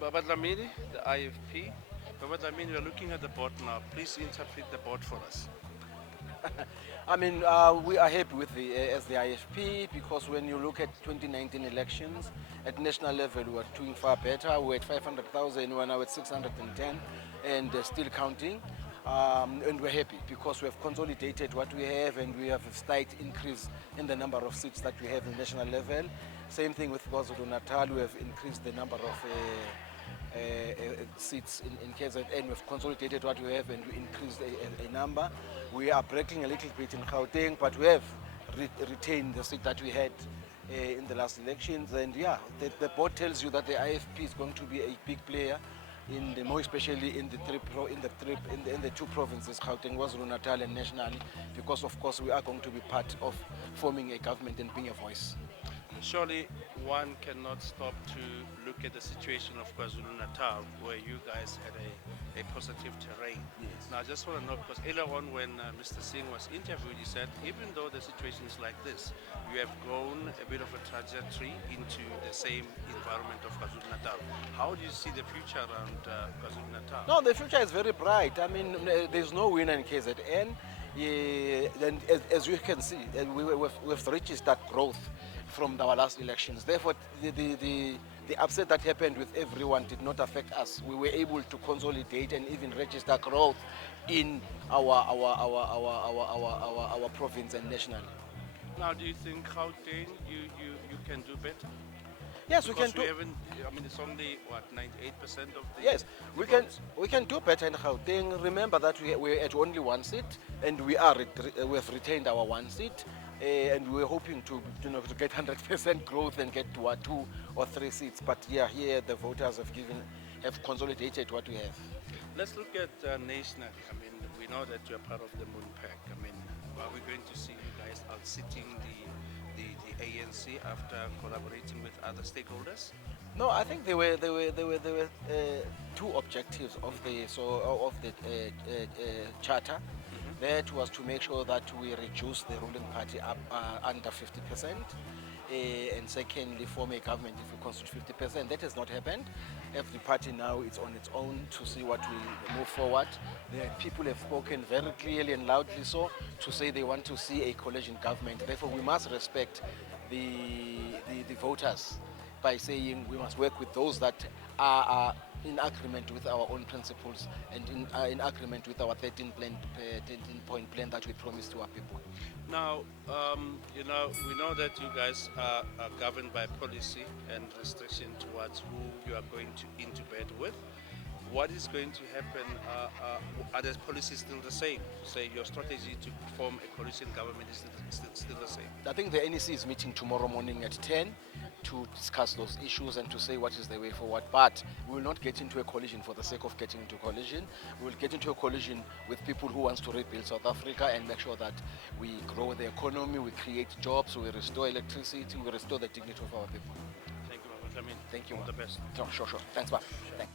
Baba Dhlamini, the IFP. Baba Dhlamini, we're looking at the board now. Please interpret the board for us. I mean, we are happy with as the IFP because when you look at 2019 elections, at national level we were doing far better. We were at 500,000, we're now at 610 and still counting. And we're happy because we have consolidated what we have and we have a slight increase in the number of seats that we have in national level. Same thing with KwaZulu-Natal, we have increased the number of seats in KZN. We've consolidated what we have and we increased a number. We are breaking a little bit in Gauteng, but we have retained the seat that we had in the last elections. And yeah, the board tells you that the IFP is going to be a big player in the more especially in the two provinces, Gauteng, KwaZulu-Natal, and nationally, because of course we are going to be part of forming a government and being a voice. Surely one cannot stop to look at the situation of KwaZulu-Natal, where you guys had a positive terrain. Yes. Now, I just want to know, because earlier on when Mr. Singh was interviewed, he said, even though the situation is like this, you have grown a bit of a trajectory into the same environment of KwaZulu-Natal. How do you see the future around KwaZulu-Natal? No, the future is very bright. I mean, there's no winner in KZN. Yeah, and as you can see, we've registered growth from our last elections. Therefore, the upset that happened with everyone did not affect us. We were able to consolidate and even register growth in our province and nationally. Now, do you think Gauteng you can do better? Yes, Because we can do. haven't. I mean, it's only what 98% of the. Yes, the we votes? can do better in Gauteng. Remember that we're at only one seat, and we have retained our one seat, and we're hoping to to get 100% growth and get to 2 or 3 seats. But yeah, here the voters have consolidated what we have. Let's look at nationally. I mean, we know that you're part of the Moon Pack. I mean, are we going to see you guys out sitting the ANC after collaborating with other stakeholders? No, I think there were two objectives of the charter. That was to make sure that we reduce the ruling party up under 50%, and secondly, form a government if we constitute 50%. That has not happened. Every party now is on its own to see what we move forward. The people have spoken very clearly and loudly so to say they want to see a coalition government. Therefore, we must respect the voters by saying we must work with those that are in agreement with our own principles and in agreement with our 13-point plan that we promised to our people. Now, we know that you guys are governed by policy and restriction towards who you are going into bed with. What is going to happen? Are the policies still the same? Say your strategy to form a coalition government is still the same. I think the NEC is meeting tomorrow morning at 10 to discuss those issues and to say what is the way forward. But we will not get into a coalition for the sake of getting into a coalition. We will get into a coalition with people who want to rebuild South Africa and make sure that we grow the economy, we create jobs, we restore electricity, we restore the dignity of our people. Thank you, Baba Dhlamini. Thank you. All the best. No, sure. Thanks, Bob. Thanks.